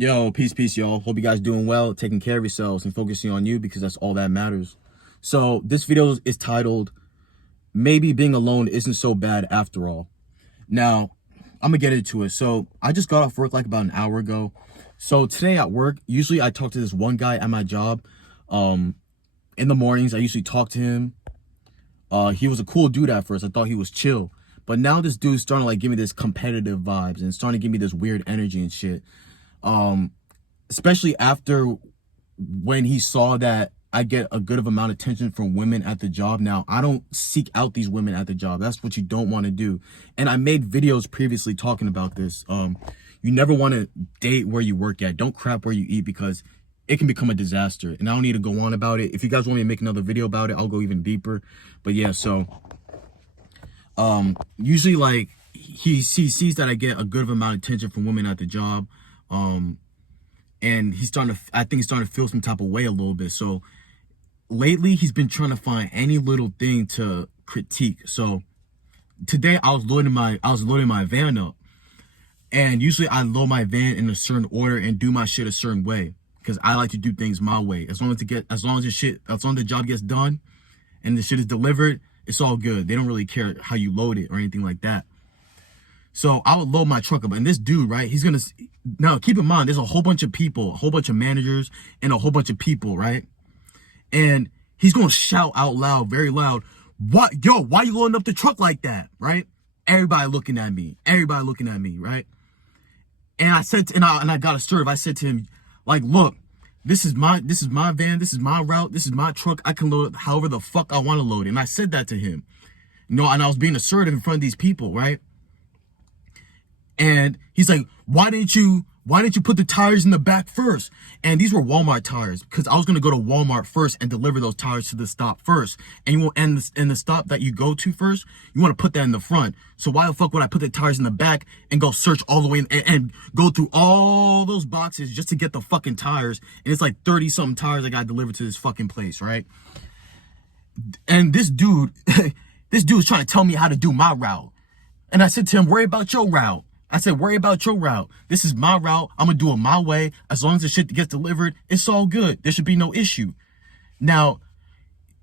Yo, peace, y'all. Hope you guys doing well, taking care of yourselves, and focusing on you because that's all that matters. So this video is titled, Maybe Being Alone Isn't So Bad After All. Now, I'm gonna get into it. So I just got off work like about an hour ago. So today at work, usually I talk to this one guy at my job. In the mornings, I usually talk to him. He was a cool dude at first. I thought he was chill. But now this dude's starting to like give me this competitive vibes and starting to give me this weird energy and shit. Especially after when he saw that I get a good of amount of attention from women at the job. Now, I don't seek out these women at the job. That's what you don't want to do. And I made videos previously talking about this. You never want to date where you work at. Don't crap where you eat because it can become a disaster. And I don't need to go on about it. If you guys want me to make another video about it, I'll go even deeper. But yeah, so usually like he sees that I get a good amount of attention from women at the job. And I think he's starting to feel some type of way a little bit. So lately he's been trying to find any little thing to critique. So today I was loading my van up, and usually I load my van in a certain order and do my shit a certain way because I like to do things my way. As long as the job gets done and the shit is delivered, it's all good. They don't really care how you load it or anything like that. So I would load my truck up, and this dude, right, now keep in mind, there's a whole bunch of people, a whole bunch of managers, and a whole bunch of people, right? And he's gonna shout out loud, very loud, why you loading up the truck like that, right? Everybody looking at me, right? And I got assertive. I said to him, like, look, this is my van, this is my route, this is my truck. I can load it however the fuck I want to load it. And I said that to him, and I was being assertive in front of these people, right? And he's like, why didn't you put the tires in the back first? And these were Walmart tires because I was going to go to Walmart first and deliver those tires to the stop first. And the stop that you go to first, you want to put that in the front. So why the fuck would I put the tires in the back and go search all the way and go through all those boxes just to get the fucking tires? And it's like 30 something tires I got delivered to this fucking place, right? And this dude was trying to tell me how to do my route. And I said to him, worry about your route. Worry about your route. This is my route. I'm going to do it my way. As long as the shit gets delivered, it's all good. There should be no issue. Now,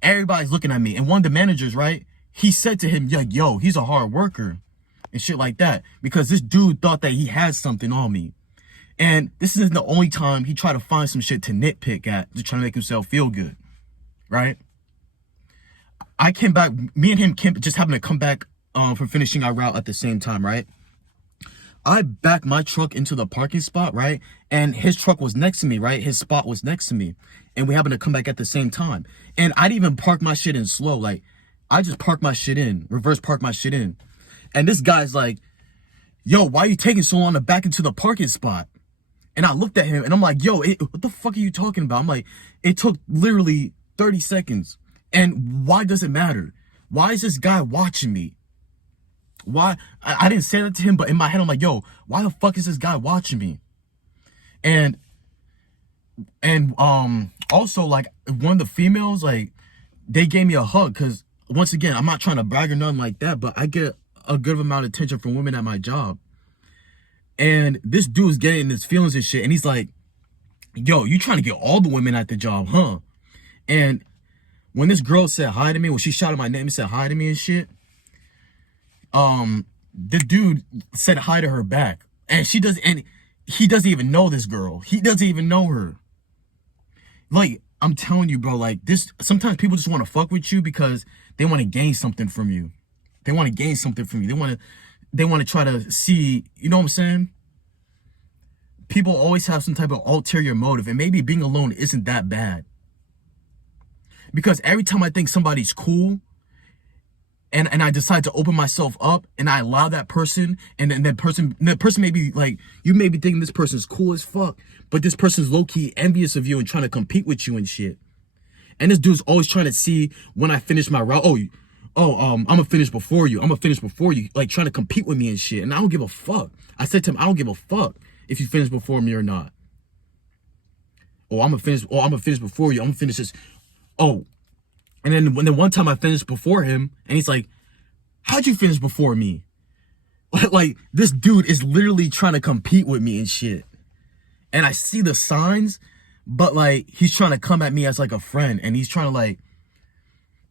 everybody's looking at me. And one of the managers, right, he said to him, yo, he's a hard worker and shit like that. Because this dude thought that he had something on me. And this isn't the only time he tried to find some shit to nitpick at to try to make himself feel good. Right? I came back. Me and him just happened to come back from finishing our route at the same time, right? I backed my truck into the parking spot, right? And his truck was next to me, right? His spot was next to me. And we happened to come back at the same time. And I didn't even park my shit in slow. Like, I just parked my shit in, reverse park my shit in. And this guy's like, yo, why are you taking so long to back into the parking spot? And I looked at him and I'm like, yo, what the fuck are you talking about? I'm like, it took literally 30 seconds. And why does it matter? Why is this guy watching me? Why? I didn't say that to him, but in my head, I'm like, yo, why the fuck is this guy watching me? And also, like, one of the females, like, they gave me a hug, because, once again, I'm not trying to brag or nothing like that, but I get a good amount of attention from women at my job. And this dude's getting his feelings and shit, and he's like, yo, you trying to get all the women at the job, huh? And when this girl said hi to me, when she shouted my name and said hi to me and shit, the dude said hi to her back, and he doesn't even know this girl. He doesn't even know her. Like, I'm telling you, bro, like, this, sometimes people just want to fuck with you because they want to gain something from you. They want to try to see, you know what I'm saying? People always have some type of ulterior motive, and maybe being alone isn't that bad. Because every time I think somebody's cool, and I decide to open myself up, and I allow that person, and then that person may be like, you may be thinking this person's cool as fuck, but this person's low-key envious of you and trying to compete with you and shit. And this dude's always trying to see when I finish my route, I'm gonna finish before you, like trying to compete with me and shit. And I don't give a fuck. I said to him, I don't give a fuck if you finish before me or not. I'm gonna finish before you, I'm gonna finish this. And then one time I finished before him, and he's like, how'd you finish before me? Like, this dude is literally trying to compete with me and shit. And I see the signs, but like he's trying to come at me as like a friend, and he's trying to like,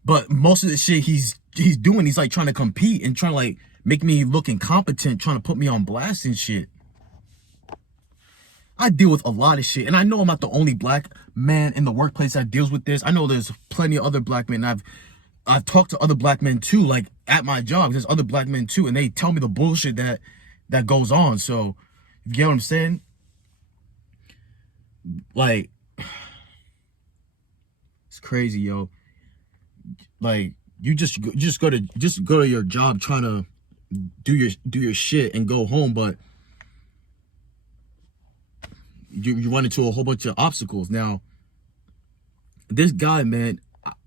but most of the shit he's doing, he's like trying to compete and trying to like make me look incompetent, trying to put me on blast and shit. I deal with a lot of shit, and I know I'm not the only black man in the workplace that deals with this. I know there's plenty of other black men. I've talked to other black men too, like at my job. There's other black men too, and they tell me the bullshit that goes on. So, you get what I'm saying? Like, it's crazy, yo. Like, you just go to your job trying to do your shit and go home, but you run into a whole bunch of obstacles. Now, this guy, man,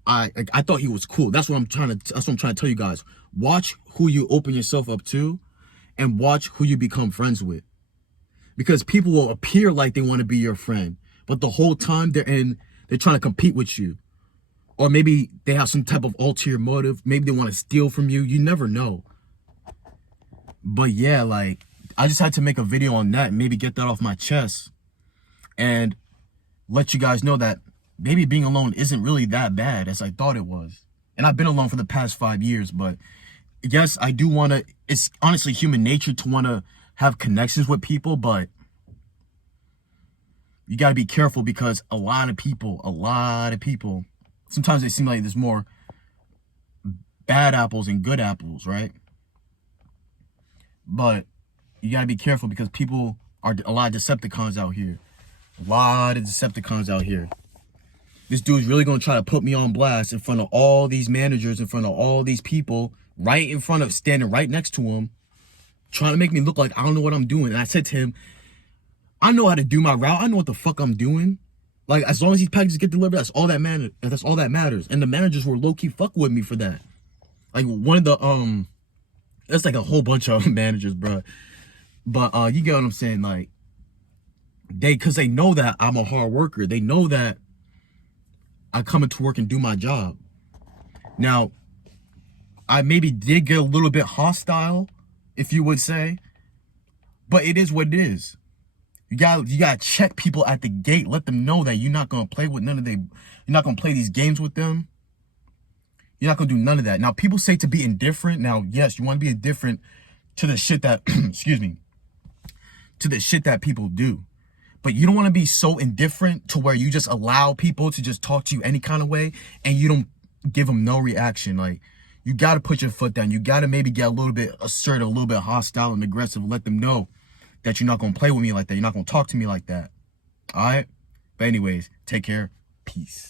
I thought he was cool. That's what I'm trying to tell you guys. Watch who you open yourself up to, and watch who you become friends with. Because people will appear like they want to be your friend, but the whole time they're trying to compete with you. Or maybe they have some type of ulterior motive. Maybe they want to steal from you. You never know. But yeah, like, I just had to make a video on that and maybe get that off my chest. And let you guys know that maybe being alone isn't really that bad as I thought it was. And I've been alone for the past 5 years, but yes, I do want to, it's honestly human nature to want to have connections with people, but you got to be careful because a lot of people, sometimes it seems like there's more bad apples than good apples, right? But you got to be careful because people are a lot of Decepticons out here. A lot of Decepticons out here. This dude's really going to try to put me on blast in front of all these managers, in front of all these people, right in front of, standing right next to him, trying to make me look like I don't know what I'm doing. And I said to him, I know how to do my route. I know what the fuck I'm doing. Like, as long as these packages get delivered, that's all that matters. And the managers were low-key fuck with me for that. Like, one of the, that's like a whole bunch of managers, bro. But, you get what I'm saying? Like, because they know that I'm a hard worker. They know that I come into work and do my job. Now, I maybe did get a little bit hostile, if you would say, but it is what it is. You gotta check people at the gate. Let them know that you're not gonna play with you're not gonna play these games with them. You're not gonna do none of that. Now, people say to be indifferent. Now, yes, you want to be indifferent to the shit that, excuse me, to the shit that people do. But you don't want to be so indifferent to where you just allow people to just talk to you any kind of way and you don't give them no reaction. Like, you got to put your foot down. You got to maybe get a little bit assertive, a little bit hostile and aggressive. Let them know that you're not going to play with me like that. You're not going to talk to me like that. All right? But anyways, take care. Peace.